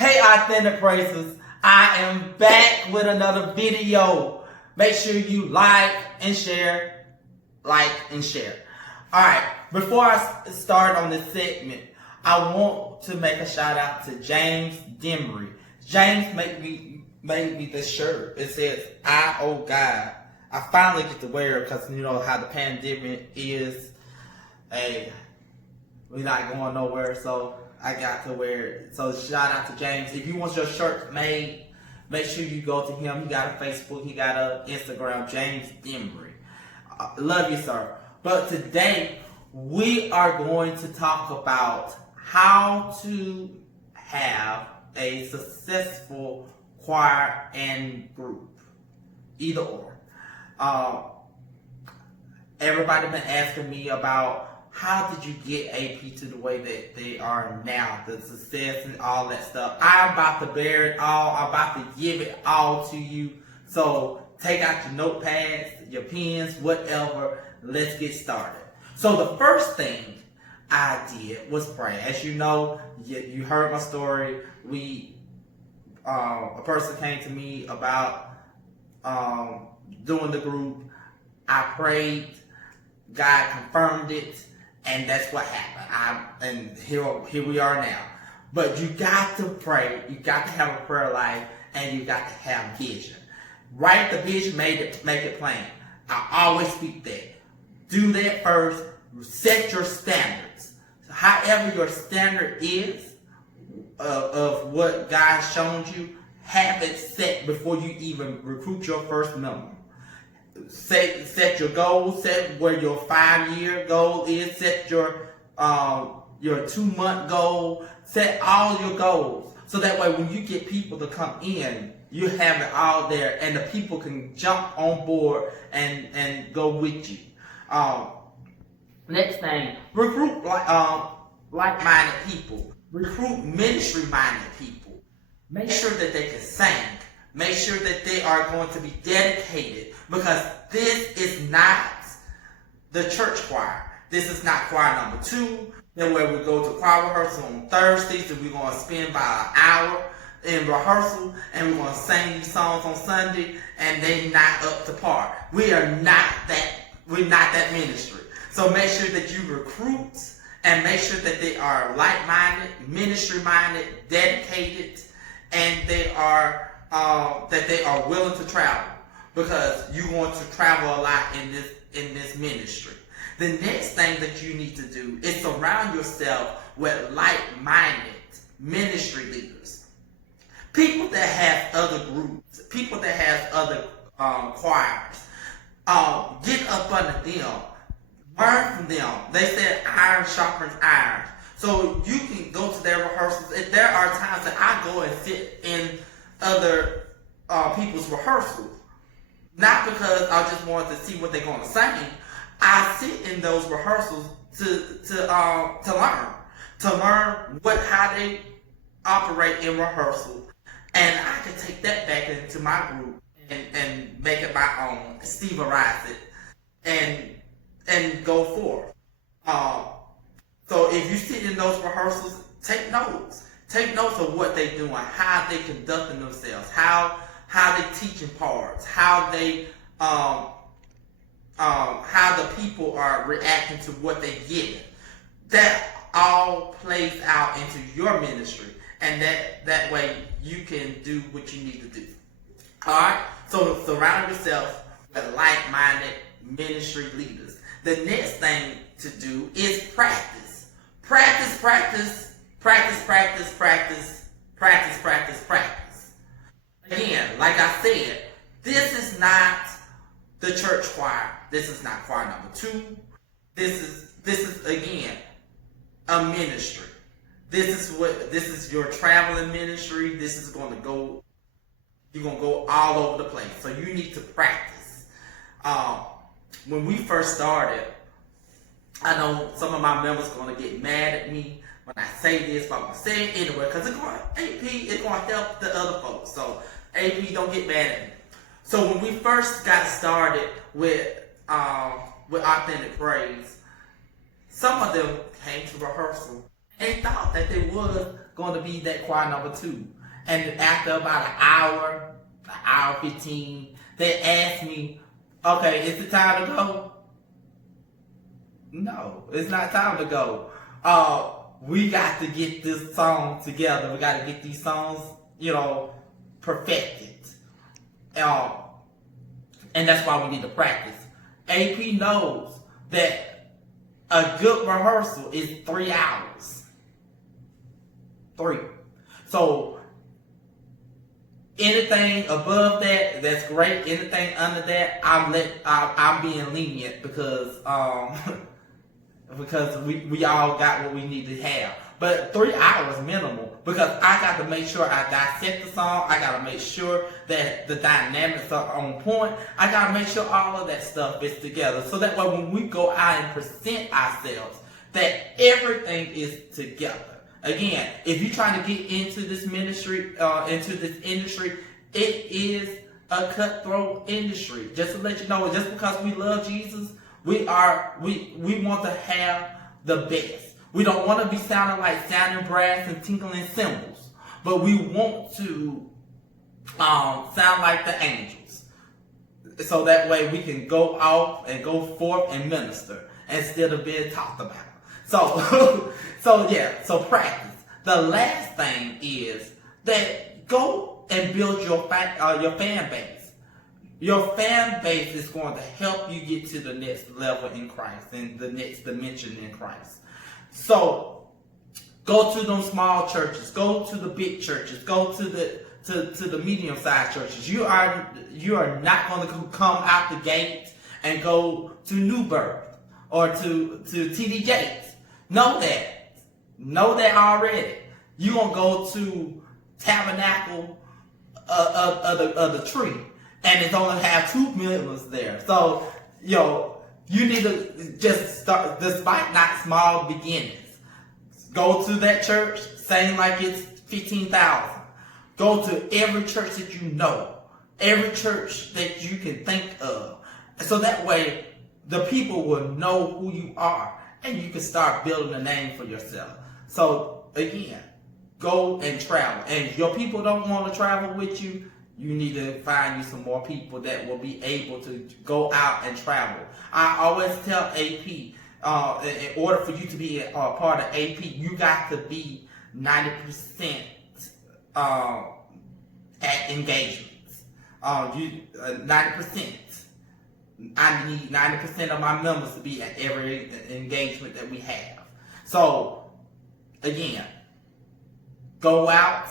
Hey Authentic Praisers, I am back with another video. Make sure you like and share. Alright, before I start on this segment, I want to make a shout out to James Demery. James made me this shirt. It says, I owe God. I finally get to wear it because you know how the pandemic is. Hey, we're not going nowhere, so I got to wear it. So shout out to James. If you want your shirt made, make sure you go to him. He got a Facebook, he got a Instagram, James Demery. Love you, sir. But today, we are going to talk about how to have a successful choir and group. Either or. Everybody been asking me about how did you get AP to the way that they are now, the success and all that stuff. I'm about to bear it all. I'm about to give it all to you. So take out your notepads, your pens, whatever. Let's get started. So the first thing I did was pray. As you know, you heard my story. A person came to me about doing the group. I prayed. God confirmed it. And that's what happened. And here we are now. But you got to pray. You got to have a prayer life, and you got to have vision. Write the vision, make it plain. I always speak that. Do that first. Set your standards. So however your standard is of what God's shown you, have it set before you even recruit your first member. Set your goals, set where your 5-year goal is, set your 2-month goal, set all your goals. So that way when you get people to come in, you have it all there and the people can jump on board and go with you. Next thing, recruit like-minded people. Recruit ministry-minded people. Make sure that they can sing. Make sure that they are going to be dedicated, because this is not the church choir. This is not choir number 2. Then where we go to choir rehearsal on Thursdays and we're going to spend about an hour in rehearsal and we're going to sing these songs on Sunday and they not up to par. We're not that ministry. So make sure that you recruit and make sure that they are like-minded, ministry-minded, dedicated, and they are willing to travel, because you want to travel a lot in this ministry. The next thing that you need to do is surround yourself with like-minded ministry leaders. People that have other groups, people that have other choirs. Get up under them. Learn from them. They said iron sharpens iron. So you can go to their rehearsals. There are times that I go and sit in other people's rehearsals. Not because I just wanted to see what they're going to sing. I sit in those rehearsals to learn how they operate in rehearsal, and I can take that back into my group and make it my own, Steverize it, and go forth. So if you sit in those rehearsals, take notes. Take notes of what they're doing, how they conducting themselves, how they teaching parts, how the people are reacting to what they get. That all plays out into your ministry, and that way you can do what you need to do. Alright? So surround yourself with like-minded ministry leaders. The next thing to do is practice. Practice. Again, like I said, this is not the church choir. This is not choir number 2. This is again a ministry. This is your traveling ministry. This is going to go. You're going to go all over the place. So you need to practice. When we first started, I know some of my members are going to get mad at me when I say this, but I'm going to say it anyway, because AP is going to help the other folks. So AP, don't get mad at me. So when we first got started with Authentic Praise, some of them came to rehearsal and thought that they was going to be that choir number 2. And after about an hour 15, they asked me, okay, is it time to go? No, it's not time to go. We got to get this song together. We got to get these songs, perfected. And that's why we need to practice. AP knows that a good rehearsal is 3 hours. 3. So anything above that, that's great. Anything under that, I'm being lenient because we all got what we need to have. But 3 hours minimal, because I got to make sure I dissect the song. I got to make sure that the dynamics are on point. I got to make sure all of that stuff is together. So that way when we go out and present ourselves, that everything is together. Again, if you're trying to get into this ministry, into this industry, it is a cutthroat industry. Just to let you know, just because we love Jesus, we want to have the best. We don't want to be sounding like sounding brass and tinkling cymbals, but we want to sound like the angels. So that way we can go off and go forth and minister instead of being talked about. So practice. The last thing is that go and build your fan base. Your fan base is going to help you get to the next level in Christ and the next dimension in Christ. So go to those small churches, go to the big churches, go to the medium-sized churches. You are not going to come out the gate and go to New Birth or to TD Jakes. Know that already. You're going to go to Tabernacle of the Tree, and it's only have 2 members there. So, you need to just start, despite not small beginnings. Go to that church, sing like it's 15,000. Go to every church that you know, every church that you can think of. So that way, the people will know who you are, and you can start building a name for yourself. So again, go and travel. And if your people don't want to travel with you, you need to find you some more people that will be able to go out and travel. I always tell AP, in order for you to be a part of AP, you got to be 90% at engagements. 90%. I need 90% of my members to be at every engagement that we have. So, again, go out,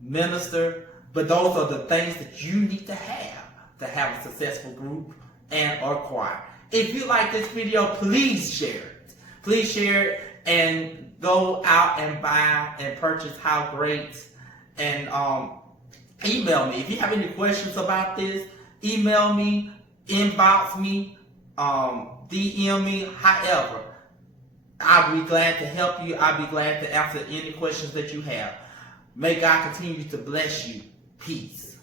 minister, but those are the things that you need to have a successful group and or choir. If you like this video, please share it. Please share it and go out and buy and purchase How Great. And email me. If you have any questions about this, email me, inbox me, DM me, however. I'll be glad to help you. I'll be glad to answer any questions that you have. May God continue to bless you. Peace.